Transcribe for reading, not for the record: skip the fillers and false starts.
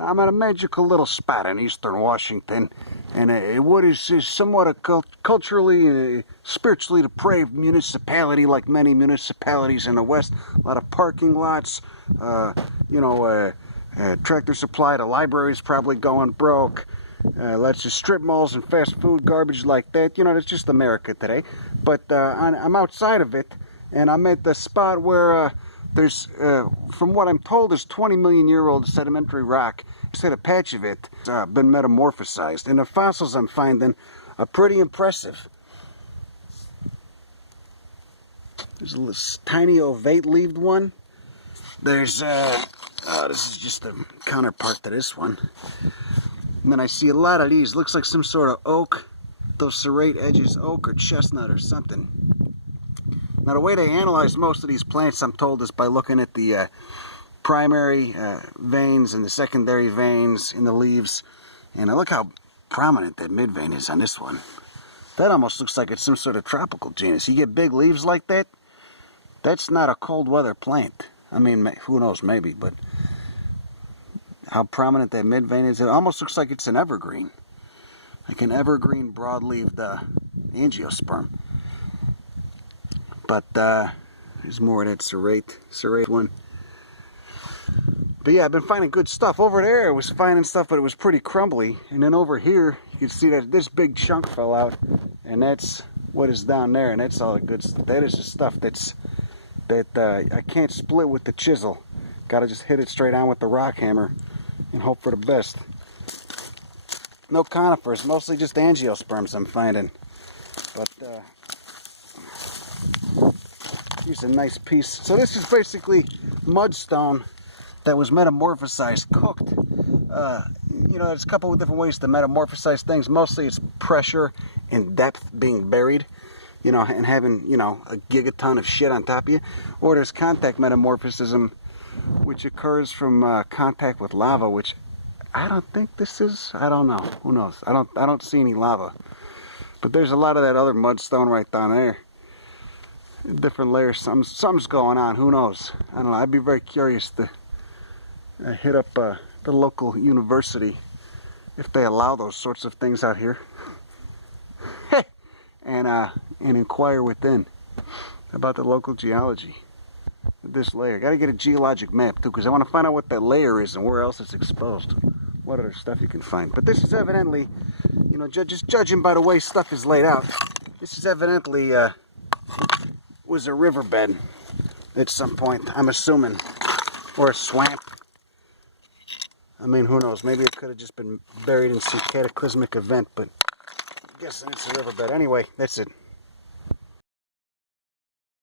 I'm at a magical little spot in eastern Washington, and what is somewhat a culturally, spiritually depraved municipality, like many municipalities in the West. A lot of parking lots, Tractor Supply, the library's probably going broke. Lots of strip malls and fast food garbage like that. You know, it's just America today. But I'm outside of it, and I'm at the spot where there's, from what I'm told, there's 20 million year old sedimentary rock. Instead, a patch of it been metamorphosized, and the fossils I'm finding are pretty impressive. There's a little tiny ovate-leaved one. There's this is just the counterpart to this one. And then I see a lot of these. Looks like some sort of oak. Those serrate edges, oak or chestnut or something. Now the way they analyze most of these plants, I'm told, is by looking at the primary veins and the secondary veins in the leaves. And look how prominent that mid vein is on this one. That almost looks like it's some sort of tropical genus. You get big leaves like that, that's not a cold weather plant. I mean, who knows, maybe, but how prominent that mid vein is, it almost looks like it's an evergreen. Like an evergreen broad-leaved angiosperm. But there's more of that serrate one. But yeah, I've been finding good stuff. Over there I was finding stuff, but it was pretty crumbly. And then over here, you can see that this big chunk fell out. And that's what is down there. And that's all the good stuff. That is the stuff that I can't split with the chisel. Gotta just hit it straight on with the rock hammer and hope for the best. No conifers, mostly just angiosperms I'm finding. But here's a nice piece. So this is basically mudstone that was metamorphosized, cooked. There's a couple of different ways to metamorphosize things. Mostly it's pressure and depth being buried, and having, a gigaton of shit on top of you. Or there's contact metamorphism, which occurs from contact with lava, which I don't think this is. I don't know. Who knows? I don't see any lava. But there's a lot of that other mudstone right down there. Different layers. Something's going on. Who knows? I don't know. I'd be very curious to hit up the local university if they allow those sorts of things out here, and inquire within about the local geology. This layer. Got to get a geologic map too, because I want to find out what that layer is and where else it's exposed. What other stuff you can find. But this is evidently, just judging by the way stuff is laid out, this is evidently was a riverbed at some point, I'm assuming, or a swamp. I mean, who knows? Maybe it could have just been buried in some cataclysmic event, but I'm guessing it's a riverbed. Anyway, that's it.